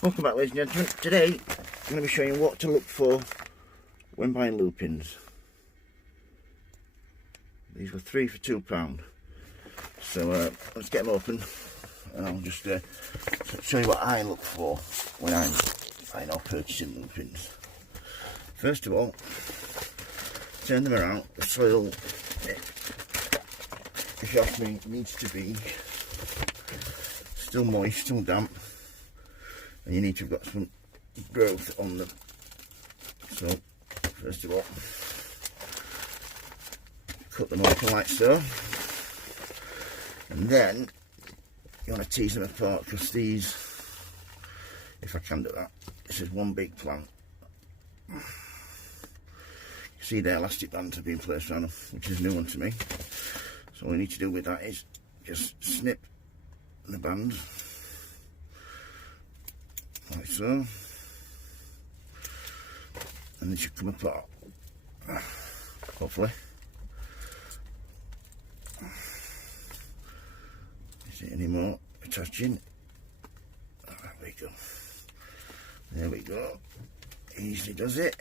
Welcome back, ladies and gentlemen. Today I'm going to be showing you what to look for when buying lupins. These were 3 for £2. So let's get them open and I'll just show you what I look for when I'm buying or purchasing lupins. First of all, turn them around. The soil, if you ask me, needs to be still moist, still damp. And you need to have got some growth on them. So, first of all, cut them open like so. And then, you want to tease them apart, because these, if I can do that, this is one big plant. You see the elastic bands have been placed around them, which is a new one to me. So all you need to do with that is just snip the bands. Like so, and they should come apart, hopefully. Is it any more attaching? There we go. There we go. Easily does it.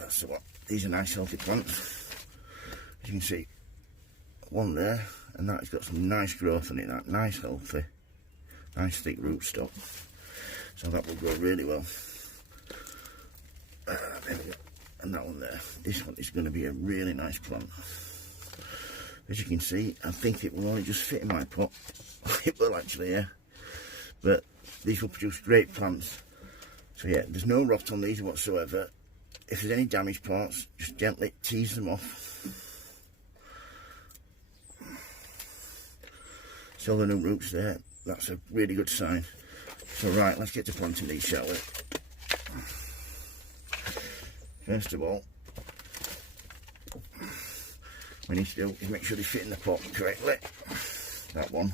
That's the one. These are nice healthy plants. As you can see, one there, and that's got some nice growth in it, that nice healthy, nice thick rootstock, so that will grow really well. There we go. And that one there, this one is going to be a really nice plant. As you can see, I think it will only just fit in my pot. It will actually, yeah, but these will produce great plants. So yeah, there's no rot on these whatsoever. If there's any damaged parts, just gently tease them off. See all the new roots there, that's a really good sign. So right, let's get to planting these, shall we? First of all, what we need to do is make sure they fit in the pot correctly. That one,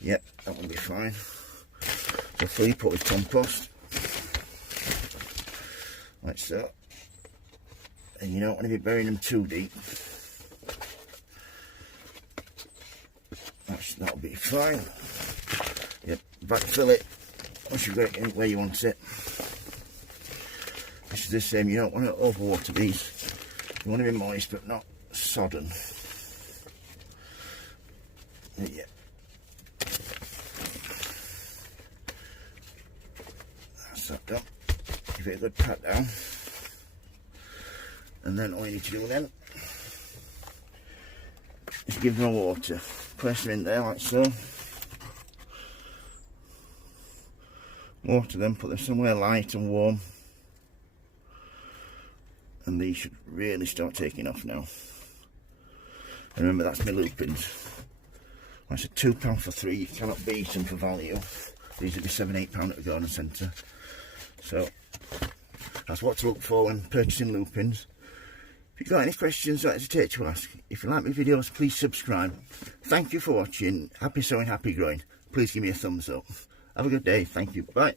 yep, that one will be fine. So fill your pot with compost, like so. And you don't want to be burying them too deep. That'll be fine. Yep, backfill it once you've got it where you want it. This is the same, you don't want to overwater these. You want to be moist but not sodden. Yeah. That's that done. Give it a good pat down. And then all you need to do then is give them a water. Press them in there like so. Water them, put them somewhere light and warm. And these should really start taking off now. And remember, that's my lupins. That's a £2 for 3, you cannot beat them for value. These would be £7–8 at the garden centre. So, that's what to look for when purchasing lupins. If you've got any questions, don't hesitate to ask. If you like my videos, please subscribe. Thank you for watching. Happy sowing, happy growing. Please give me a thumbs up. Have a good day. Thank you. Bye.